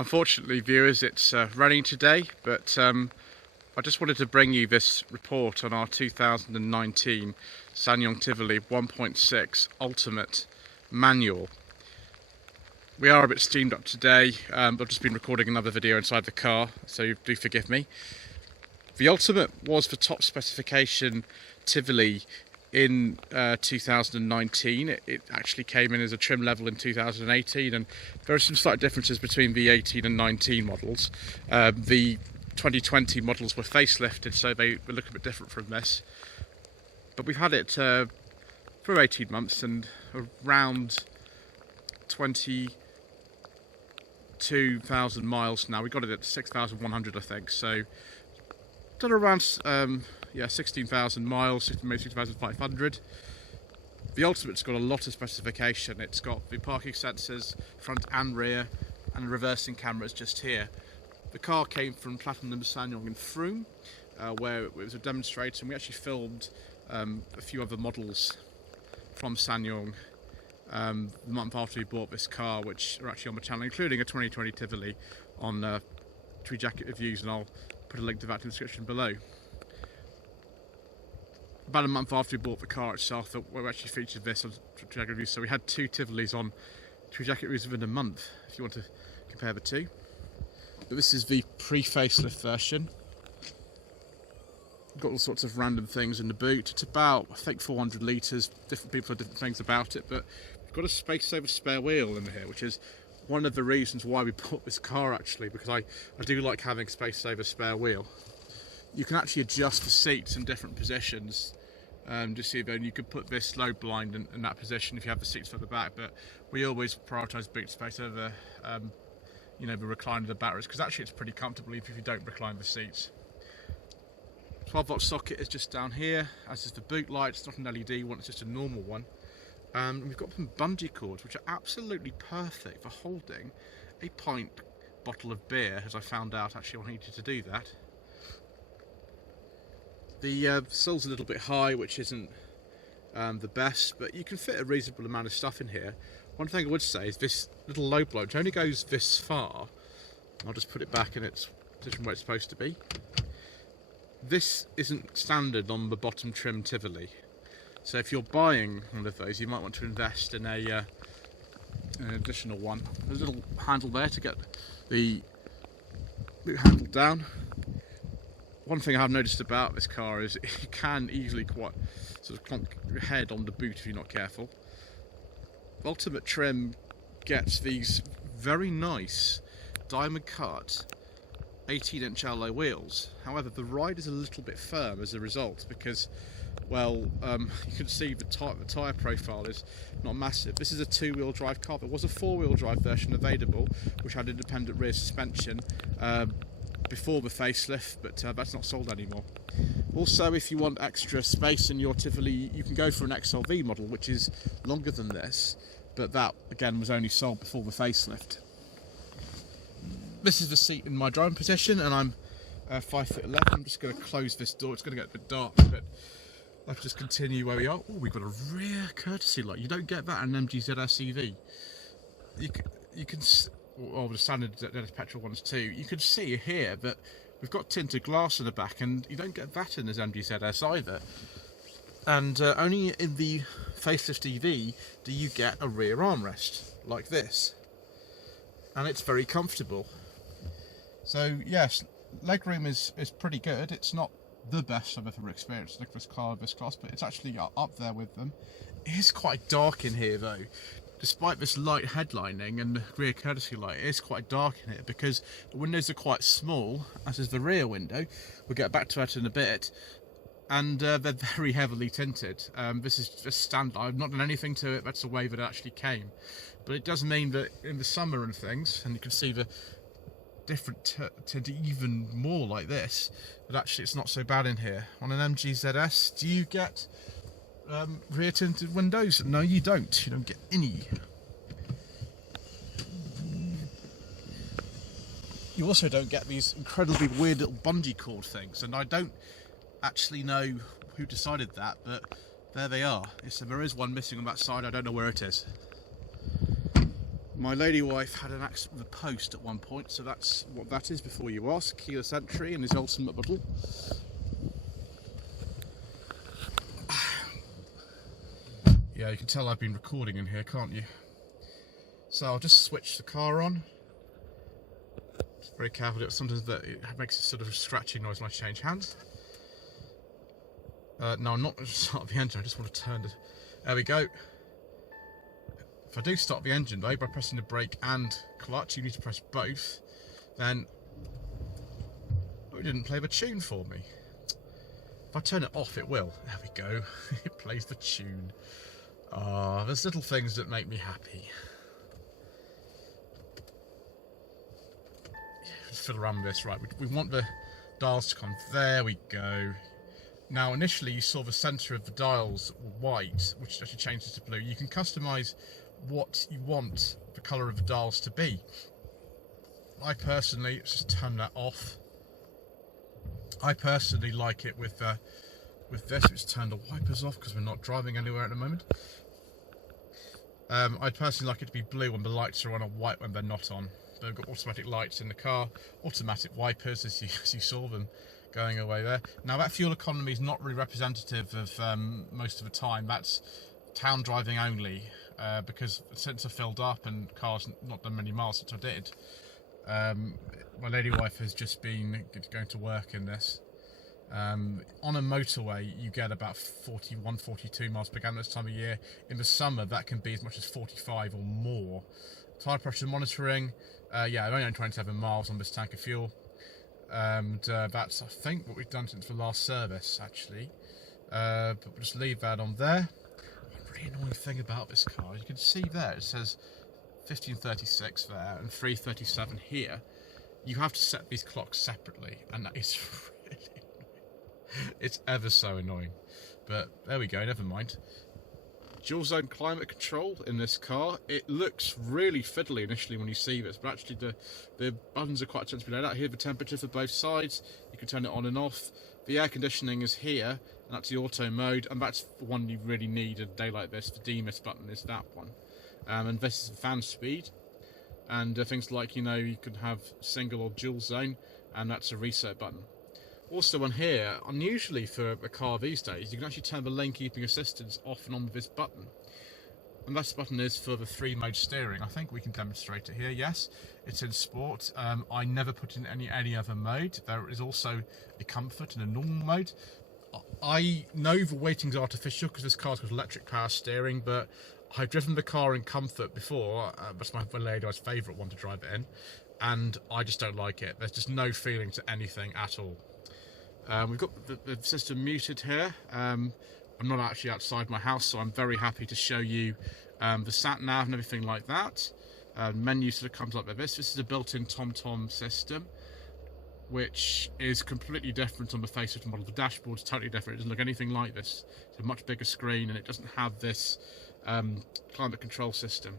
Unfortunately, viewers, it's raining today, but I just wanted to bring you this report on our 2019 SsangYong Tivoli 1.6 Ultimate Manual. We are a bit steamed up today. I've just been recording another video inside the car, so do forgive me. The Ultimate was the top specification Tivoli in 2019. It actually came in as a trim level in 2018, and there are some slight differences between the 18 and 19 models. The 2020 models were facelifted, so they look a bit different from this. But we've had it for 18 months and around 22,000 miles now. We got it at 6,100, I think. So done around 16,000 miles, maybe 6,500. The Ultimate's got a lot of specification. It's got the parking sensors, front and rear, and reversing cameras just here. The car came from Platinum SsangYong in Frome, where it was a demonstrator, and we actually filmed a few other models from SsangYong the month after we bought this car, which are actually on the channel, including a 2020 Tivoli on Tree Jacket Reviews, and I'll put a link to that in the description below. About a month after we bought the car itself, we actually featured this on Tree Jacket Reviews, so we had two Tivolis on Tree Jacket Reviews within a month, if you want to compare the two. But this is the pre-facelift version. Got all sorts of random things in the boot. It's about, I think, 400 litres. Different people have different things about it, but we've got a space-saver spare wheel in here, which is one of the reasons why we bought this car, actually, because I do like having space-saver spare wheel. You can actually adjust the seats in different positions. Just see, then you could put this low blind in that position if you have the seats further back, but we always prioritise boot space over the recline of the batteries, because actually it's pretty comfortable even if you don't recline the seats. 12-volt socket is just down here, as is the boot light. It's not an LED one, it's just a normal one. We've got some bungee cords which are absolutely perfect for holding a pint bottle of beer, as I found out actually I needed to do that. The sill's a little bit high, which isn't the best, but you can fit a reasonable amount of stuff in here. One thing I would say is this little low blow, which only goes this far. I'll just put it back in its position where it's supposed to be. This isn't standard on the bottom trim Tivoli, so if you're buying one of those, you might want to invest in an additional one. There's a little handle there to get the boot handle down. One thing I have noticed about this car is you can easily quite sort of clonk your head on the boot if you're not careful. The Ultimate trim gets these very nice diamond cut 18-inch alloy wheels. However, the ride is a little bit firm as a result, because, well, you can see the tyre profile is not massive. This is a two-wheel drive car. There was a four-wheel drive version available, which had independent rear suspension before the facelift, but that's not sold anymore. Also, if you want extra space in your Tivoli, you can go for an XLV model, which is longer than this, but that, again, was only sold before the facelift. This is the seat in my driving position, and I'm 5'11". I'm just going to close this door. It's going to get a bit dark, but let's just continue where we are. Oh, we've got a rear courtesy light. You don't get that in an MG ZS EV. You can, or the standard ZS petrol ones too. You can see here that we've got tinted glass in the back, and you don't get that in this MG ZS either. And only in the facelift EV do you get a rear armrest like this, and it's very comfortable. So yes, legroom is pretty good. It's not the best I've ever experienced with this car of this class, but it's actually up there with them. It is quite dark in here though. Despite this light headlining and the rear courtesy light, it is quite dark in here because the windows are quite small, as is the rear window. We'll get back to that in a bit. And they're very heavily tinted. This is just standard. I've not done anything to it. That's the way that it actually came. But it does mean that in the summer and things, and you can see the different tint even more like this, but actually it's not so bad in here. On an MG ZS, do you get rear tinted windows? No, you don't. You don't get any. You also don't get these incredibly weird little bungee cord things, and I don't actually know who decided that, but there they are. There is one missing on that side. I don't know where it is. My lady wife had an accident with a post at one point, so that's what that is before you ask. Keyless entry and his ultimate model. Yeah, you can tell I've been recording in here, can't you? So I'll just switch the car on. Just very careful, sometimes that it makes a sort of scratchy noise when I change hands. No, I'm not going to start the engine, I just want to turn the... There we go. If I do start the engine though, by pressing the brake and clutch, you need to press both, then it didn't play the tune for me. If I turn it off, it will. There we go. It plays the tune. Ah, there's little things that make me happy. Let's fiddle around with this, right? We want the dials to come. There we go. Now, initially, you saw the centre of the dials white, which actually changes to blue. You can customise what you want the colour of the dials to be. I personally, let's just turn that off. I personally like it with this. Let's turn the wipers off because we're not driving anywhere at the moment. I personally like it to be blue when the lights are on, or white when they're not on. They've got automatic lights in the car, automatic wipers as you saw them going away there. Now that fuel economy is not really representative of most of the time. That's town driving only, because since I filled up and cars not done many miles since I did, my lady wife has just been going to work in this. On a motorway you get about 41, 42 miles per gallon this time of year. In the summer that can be as much as 45 or more. Tyre pressure monitoring, yeah, I've only done 27 miles on this tank of fuel, and that's I think what we've done since the last service actually, but we'll just leave that on there. One really annoying thing about this car, you can see there it says 1536 there and 337 here. You have to set these clocks separately, and that is really annoying. It's ever so annoying, but there we go, never mind. Dual zone climate control in this car. It looks really fiddly initially when you see this, but actually the buttons are quite sensibly laid out. Here the temperature for both sides, you can turn it on and off. The air conditioning is here, and that's the auto mode, and that's the one you really need in a day like this. The demist button is that one, and this is the fan speed, and things like, you know, you can have single or dual zone, and that's a reset button. Also on here, unusually for a car these days, you can actually turn the lane keeping assistance off and on with this button. And this button is for the 3-mode steering. I think we can demonstrate it here. Yes, it's in sport. I never put in any other mode. There is also a comfort and a normal mode. I know the weighting's artificial because this car's got electric power steering, but I've driven the car in comfort before. That's my lady's favourite one to drive it in, and I just don't like it. There's just no feeling to anything at all. We've got the system muted here. I'm not actually outside my house, so I'm very happy to show you the sat-nav and everything like that. Menu sort of comes up like this. This is a built-in TomTom system, which is completely different on the face of the model. The dashboard's totally different. It doesn't look anything like this. It's a much bigger screen, and it doesn't have this climate control system.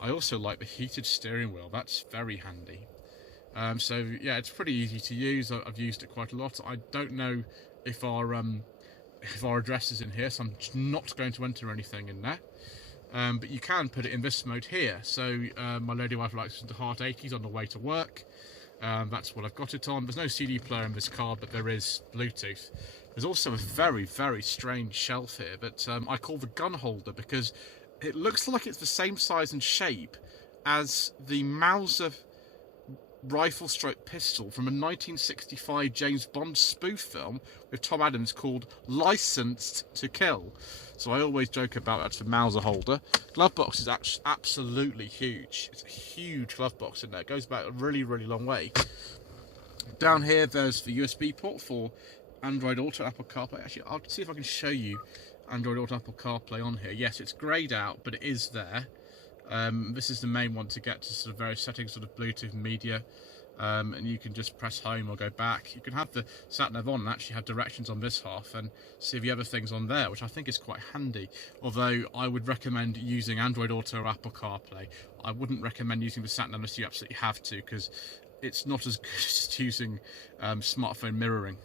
I also like the heated steering wheel. That's very handy. So yeah, it's pretty easy to use. I've used it quite a lot. I don't know if our address is in here, so I'm just not going to enter anything in there. But you can put it in this mode here. So my lady wife likes to listen to Heart 80s on the way to work. That's what I've got it on. There's no CD player in this car, but there is Bluetooth. There's also a very, very strange shelf here that I call the gun holder, because it looks like it's the same size and shape as the Mauser rifle stroke pistol from a 1965 James Bond spoof film with Tom Adams called Licensed to Kill. So I always joke about that's the Mauser holder. Glove box is absolutely huge. It's a huge glove box in there. It goes back a really, really long way. Down here there's the USB port for Android Auto, Apple CarPlay. Actually, I'll see if I can show you Android Auto, Apple CarPlay on here. Yes, it's greyed out, but it is there. This is the main one to get to sort of various settings, sort of Bluetooth media, and you can just press home or go back. You can have the sat-nav on and actually have directions on this half and see the other things on there, which I think is quite handy. Although I would recommend using Android Auto or Apple CarPlay. I wouldn't recommend using the sat-nav unless you absolutely have to, because it's not as good as using smartphone mirroring.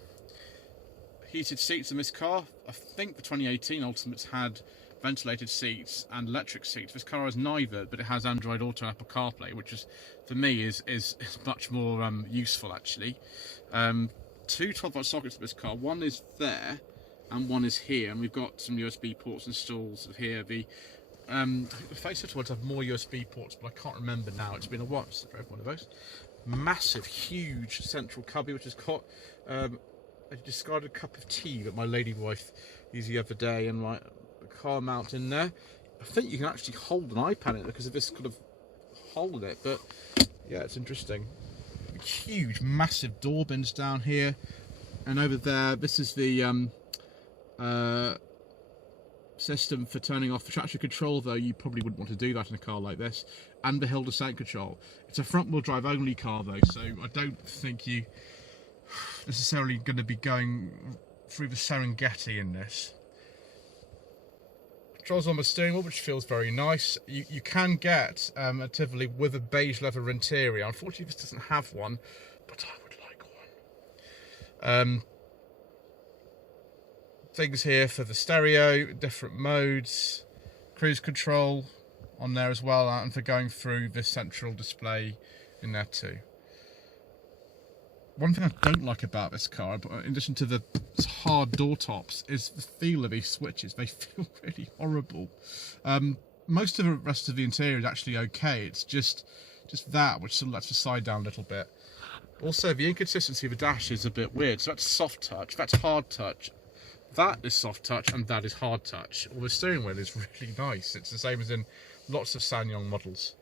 Heated seats in this car. I think the 2018 Ultimates had ventilated seats and electric seats. This car has neither, but it has Android Auto and Apple CarPlay, which is, for me, is much more useful actually. Two 12-volt sockets for this car. One is there, and one is here, and we've got some USB ports installed sort of here. The facelift ones have more USB ports, but I can't remember now. It's been a while since I drove one of those. Massive, huge central cubby, which has got a discarded cup of tea that my lady wife used the other day, and my car mount in there. I think you can actually hold an iPad in it because of this kind of hole in it, but yeah, it's interesting. Huge, massive door bins down here, and over there, this is the system for turning off the traction control, though you probably wouldn't want to do that in a car like this, and the hill descent control. It's a front wheel drive only car though, so I don't think you necessarily going to be going through the Serengeti in this. Controls on the steering wheel, which feels very nice. You can get a Tivoli with a beige leather interior. Unfortunately this doesn't have one, but I would like one. Things here for the stereo, different modes, cruise control on there as well, and for going through this central display in there too. One thing I don't like about this car, but in addition to the hard door tops, is the feel of these switches. They feel really horrible. Most of the rest of the interior is actually okay. It's just that which sort of lets the side down a little bit. Also, the inconsistency of the dash is a bit weird. So that's soft touch, that's hard touch. That is soft touch and that is hard touch. Well, the steering wheel is really nice. It's the same as in lots of SsangYong models.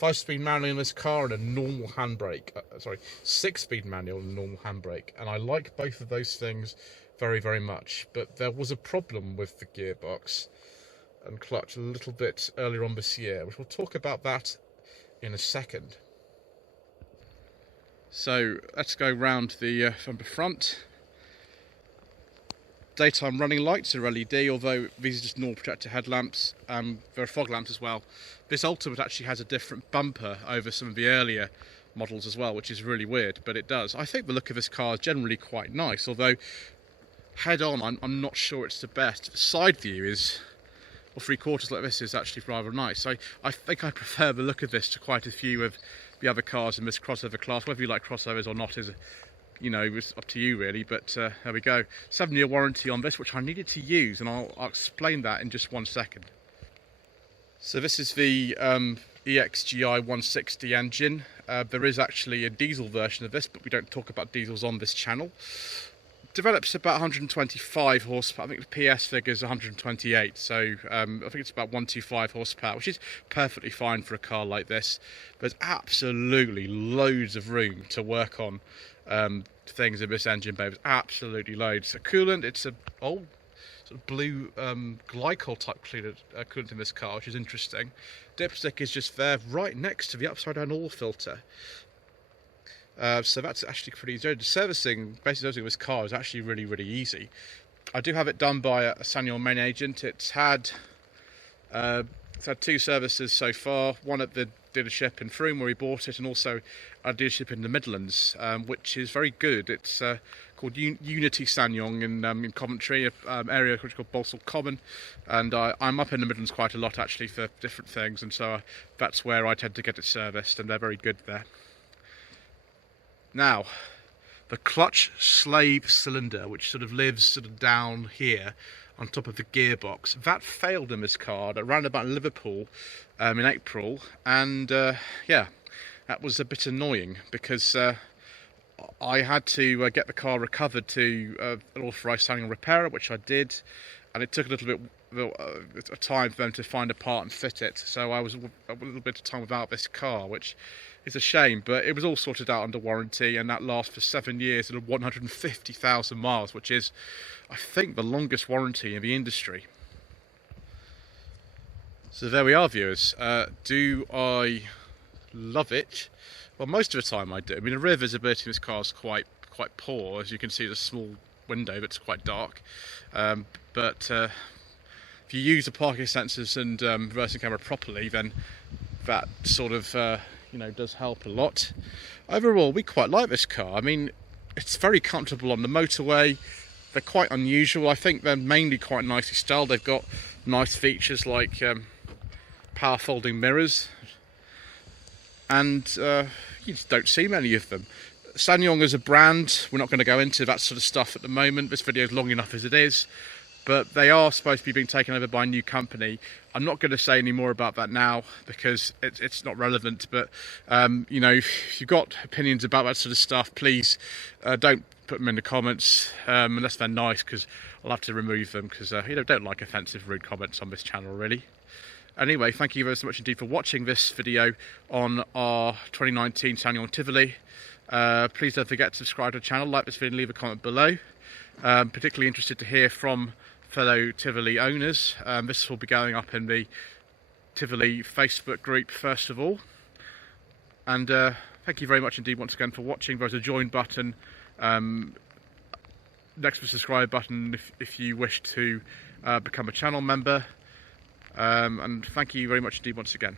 5-speed manual in this car and a normal handbrake. 6-speed manual and a normal handbrake. And I like both of those things very, very much. But there was a problem with the gearbox and clutch a little bit earlier on this year, which we'll talk about that in a second. So let's go round the from the front. Daytime running lights are LED, although these are just normal projector headlamps. There are fog lamps as well. This Ultimate actually has a different bumper over some of the earlier models as well, which is really weird, but it does. I think the look of this car is generally quite nice, although head on, I'm not sure it's the best. The side view is, or 3/4 like this, is actually rather nice. So I think I prefer the look of this to quite a few of the other cars in this crossover class. Whether you like crossovers or not is, you know, it's up to you really, but there we go. 7-year warranty on this, which I needed to use, and I'll explain that in just 1 second. So this is the e-XGi 160 engine. There is actually a diesel version of this, but we don't talk about diesels on this channel. Develops about 125 horsepower. I think the PS figure is 128, so I think it's about 125 horsepower, which is perfectly fine for a car like this. There's absolutely loads of room to work on things in this engine bay. There's absolutely loads. So coolant, it's a old sort of blue glycol type coolant in this car, which is interesting. Dipstick is just there right next to the upside down oil filter. So that's actually pretty easy. Servicing this car is actually really, really easy. I do have it done by a SsangYong main agent. It's had 2 services so far, one at the dealership in Frome where we bought it, and also a dealership in the Midlands, which is very good. It's called Unity SsangYong in Coventry, an area which is called Balsall Common, and I'm up in the Midlands quite a lot actually for different things, and so that's where I tend to get it serviced, and they're very good there. Now, the clutch slave cylinder, which sort of lives down here on top of the gearbox, that failed in this car around about Liverpool in April, and yeah, that was a bit annoying because I had to get the car recovered to an authorised SsangYong repairer, which I did, and it took a little bit of time for them to find a part and fit it, so I was a little bit of time without this car, which is a shame, but it was all sorted out under warranty, and that lasts for 7 years and 150,000 miles, which is, I think, the longest warranty in the industry. So there we are, viewers. Do I love it? Well, most of the time I do. I mean, the rear visibility in this car is quite poor. As you can see, there's a small window that's quite dark, but if you use the parking sensors and reversing camera properly, then that sort of you know, does help a lot. Overall, we quite like this car. I mean, it's very comfortable on the motorway. they're quite unusual. I think they're mainly quite nicely styled. They've got nice features like power folding mirrors, and you just don't see many of them. SsangYong as a brand, we're not going to go into that sort of stuff at the moment. This video is long enough as it is, but they are supposed to be being taken over by a new company. I'm not going to say any more about that now because it's not relevant, but you know, if you've got opinions about that sort of stuff, please don't put them in the comments unless they're nice, because I'll have to remove them, because you know, don't like offensive, rude comments on this channel really. Anyway, thank you very so much indeed for watching this video on our 2019 SsangYong Tivoli. Please don't forget to subscribe to the channel, like this video and leave a comment below. Particularly interested to hear from fellow Tivoli owners. This will be going up in the Tivoli Facebook group first of all. And thank you very much indeed once again for watching. There's a join button next to the subscribe button if you wish to become a channel member. And thank you very much indeed once again.